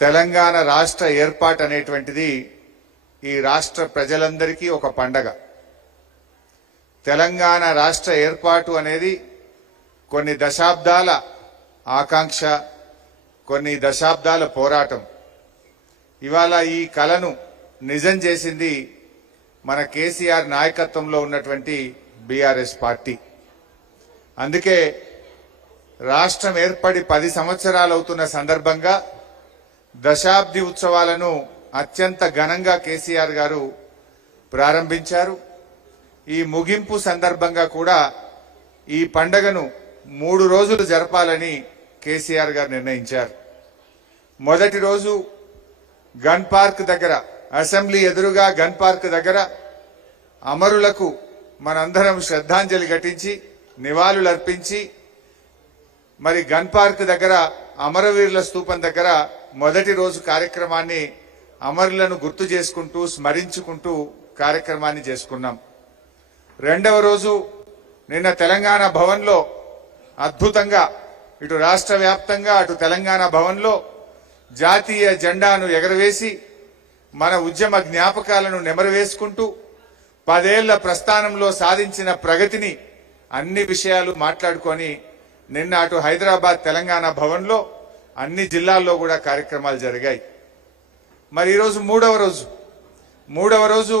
తెలంగాణ రాష్ట్ర ఏర్పాటు అనేటువంటిది ఈ రాష్ట్ర ప్రజలందరికీ ఒక పండగ. తెలంగాణ రాష్ట్ర ఏర్పాటు అనేది కొన్ని దశాబ్దాల ఆకాంక్ష, కొన్ని దశాబ్దాల పోరాటం. ఇవాళ ఈ కలను నిజం చేసింది మన కేసీఆర్ నాయకత్వంలో ఉన్నటువంటి బీఆర్ఎస్ పార్టీ. అందుకే రాష్ట్రం ఏర్పడి 10 సంవత్సరాలు అవుతున్న సందర్భంగా దశాబ్ది ఉత్సవాలను అత్యంత ఘనంగా కేసీఆర్ గారు ప్రారంభించారు. ఈ ముగింపు సందర్భంగా కూడా ఈ పండుగను 3 రోజులు జరపాలని కేసీఆర్ గారు నిర్ణయించారు. మొదటి రోజు గన్ పార్క్ దగ్గర, అసెంబ్లీ ఎదురుగా గన్ పార్క్ దగ్గర అమరులకు మనందరం శ్రద్ధాంజలి ఘటించి నివాళులు అర్పించి, మరి గన్ పార్క్ దగ్గర అమరవీరుల స్తూపం దగ్గర మొదటి రోజు కార్యక్రమాన్ని అమరులను గుర్తు చేసుకుంటూ స్మరించుకుంటూ కార్యక్రమాన్ని చేసుకున్నాం. రెండవ రోజు నిన్న తెలంగాణ భవన్లో అద్భుతంగా ఇటు రాష్ట్ర వ్యాప్తంగా అటు తెలంగాణ భవన్లో జాతీయ జెండాను ఎగరవేసి మన ఉద్యమ జ్ఞాపకాలను నెమరవేసుకుంటూ 10 ఏళ్ల ప్రస్థానంలో సాధించిన ప్రగతిని అన్ని విషయాలు మాట్లాడుకొని నిన్న అటు హైదరాబాద్ తెలంగాణ భవన్లో అన్ని జిల్లాల్లో కూడా కార్యక్రమాలు జరిగాయి. మరి ఈరోజు మూడవ రోజు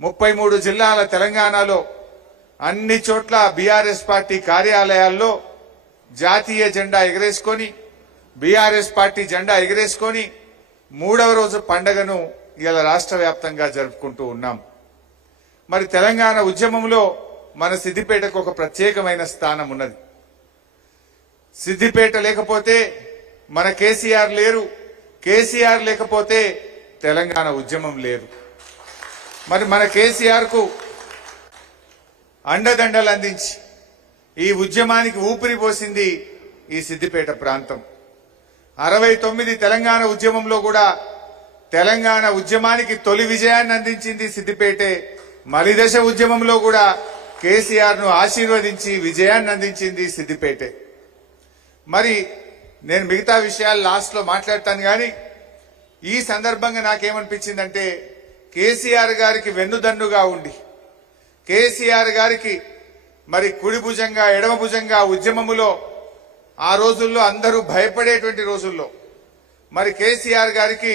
33 జిల్లాల తెలంగాణలో అన్ని చోట్ల బీఆర్ఎస్ పార్టీ కార్యాలయాల్లో జాతీయ జెండా ఎగరేసుకొని, బీఆర్ఎస్ పార్టీ జెండా ఎగరేసుకొని మూడవ రోజు పండుగను ఇలా రాష్ట్ర వ్యాప్తంగా జరుపుకుంటూ ఉన్నాం. మరి తెలంగాణ ఉద్యమంలో మన సిద్దిపేటకు ఒక ప్రత్యేకమైన స్థానం ఉన్నది. సిద్దిపేట లేకపోతే మన కేసీఆర్ లేరు, కేసీఆర్ లేకపోతే తెలంగాణ ఉద్యమం లేదు. మరి మన కేసీఆర్ కు అండదండలు అందించి ఈ ఉద్యమానికి ఊపిరి పోసింది ఈ సిద్దిపేట ప్రాంతం. 69 తెలంగాణ ఉద్యమంలో కూడా తెలంగాణ ఉద్యమానికి తొలి విజయాన్ని అందించింది సిద్దిపేటే. మలిదశ ఉద్యమంలో కూడా కేసీఆర్ ను ఆశీర్వదించి విజయాన్ని అందించింది సిద్దిపేటే. మరి నేను మిగతా విషయాలు లాస్ట్ లో మాట్లాడతాను, కానీ ఈ సందర్భంగా నాకేమనిపించిందంటే కేసీఆర్ గారికి వెన్నుదన్నుగా ఉండి, కేసీఆర్ గారికి మరి కుడి భుజంగా ఎడమ భుజంగా ఉద్యమములో ఆ రోజుల్లో అందరూ భయపడేటువంటి రోజుల్లో మరి కేసీఆర్ గారికి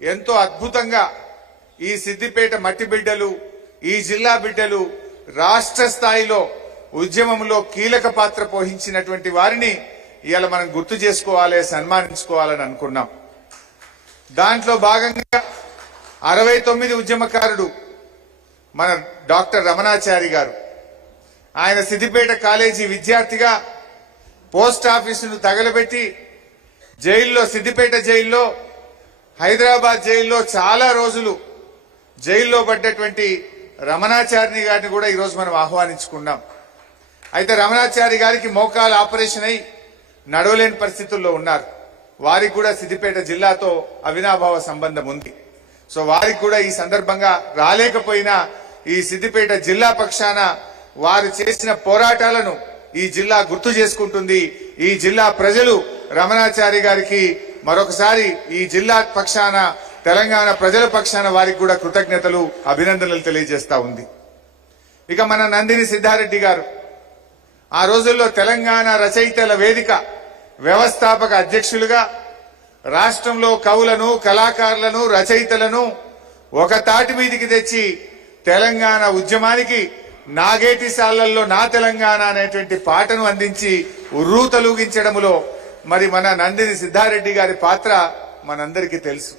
ఎంతో అద్భుతంగా ఈ సిద్దిపేట మట్టి బిడ్డలు, ఈ జిల్లా బిడ్డలు రాష్ట్ర స్థాయిలో ఉద్యమంలో కీలక పాత్ర పోషించినటువంటి వారిని ఇవాళ మనం గుర్తు చేసుకోవాలి, సన్మానించుకోవాలని అనుకున్నాం. దాంట్లో భాగంగా 69 ఉద్యమకారుడు మన డాక్టర్ రమణాచారి గారు, ఆయన సిద్దిపేట కాలేజీ విద్యార్థిగా పోస్ట్ ఆఫీసును తగలబెట్టి జైల్లో, సిద్దిపేట జైల్లో, హైదరాబాద్ జైల్లో చాలా రోజులు జైల్లో పడ్డటువంటి రమణాచారిని గారిని కూడా ఈరోజు మనం ఆహ్వానించుకున్నాం. అయితే రమణాచారి గారికి మోకాలు ఆపరేషన్ అయి నడవలేని పరిస్థితుల్లో ఉన్నారు. వారికి కూడా సిద్దిపేట జిల్లాతో అవినాభావ సంబంధం ఉంది. సో వారికి కూడా ఈ సందర్భంగా రాలేకపోయినా ఈ సిద్దిపేట జిల్లా పక్షాన వారు చేసిన పోరాటాలను ఈ జిల్లా గుర్తు చేసుకుంటుంది. ఈ జిల్లా ప్రజలు రమణాచారి గారికి మరొకసారి ఈ జిల్లా పక్షాన, తెలంగాణ ప్రజల పక్షాన వారికి కూడా కృతజ్ఞతలు, అభినందనలు తెలియజేస్తా ఉంది. ఇక మన నందిని సిద్ధారెడ్డి గారు ఆ రోజుల్లో తెలంగాణ రచయితల వేదిక వ్యవస్థాపక అధ్యక్షులుగా రాష్ట్రంలో కవులను, కళాకారులను, రచయితలను ఒక తాటి మీదికి తెచ్చి తెలంగాణ ఉద్యమానికి నాగేటి సాళ్లల్లో నా తెలంగాణ అనేటువంటి పాటను అందించి ఉర్రూ తలూగించడంలో మరి మన నందిని సిద్ధారెడ్డి గారి పాత్ర మనందరికీ తెలుసు.